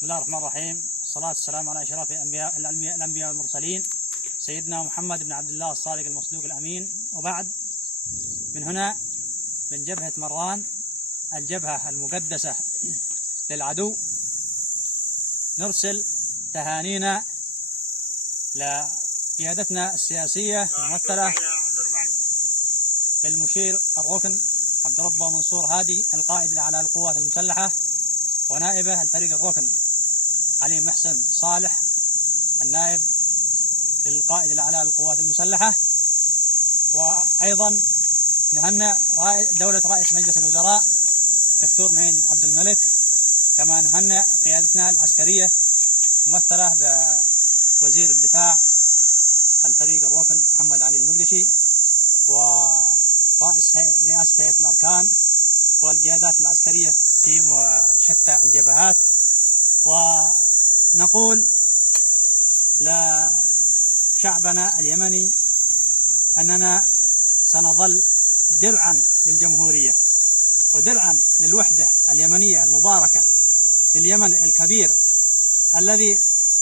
بسم الله الرحمن الرحيم، والصلاة والسلام على أشرف الأنبياء والمرسلين سيدنا محمد بن عبد الله الصادق المصدوق الأمين. وبعد، من هنا من جبهة مران، الجبهة المقدسة للعدو، نرسل تهانينا لقيادتنا السياسية الممثلة بالمشير الركن عبد ربه منصور هادي القائد على القوات المسلحة، ونائبه الفريق الركن علي محسن صالح النائب للقائد الأعلى للقوات المسلحة. وأيضا نهنئ دولة رئيس مجلس الوزراء دكتور معين عبد الملك، كما نهنئ قيادتنا العسكرية ممثلة بوزير الدفاع الفريق الركن محمد علي المقدشي، رئاسة هيئة الأركان والقيادات العسكرية في شتى الجبهات. ونقول لشعبنا اليمني أننا سنظل درعا للجمهورية ودرعا للوحدة اليمنية المباركة لليمن الكبير الذي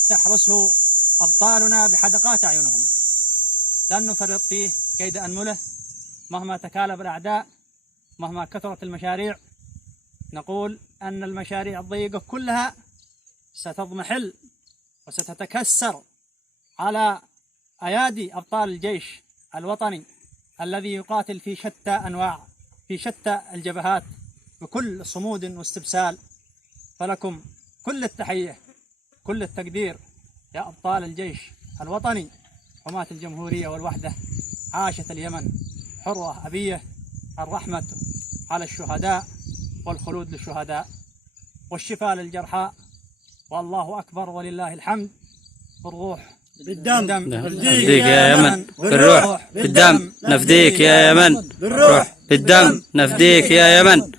تحرسه أبطالنا بحدقات أعينهم. لن نفرط فيه كيد أنمله مهما تكالب الأعداء، مهما كثرت المشاريع. نقول أن المشاريع الضيقة كلها ستضمحل وستتكسر على أيادي أبطال الجيش الوطني الذي يقاتل في شتى أنواع، في شتى الجبهات، بكل صمود واستبسال. فلكم كل التحية، كل التقدير يا أبطال الجيش الوطني، حماة الجمهورية والوحدة. عاشت اليمن حرة أبية، الرحمة على الشهداء والخلود للشهداء والشفاء للجرحى، والله أكبر ولله الحمد. بالروح بالدم نفديك يا يمن، بالروح بالدم نفديك يا يمن، بالروح بالدم نفديك يا يمن.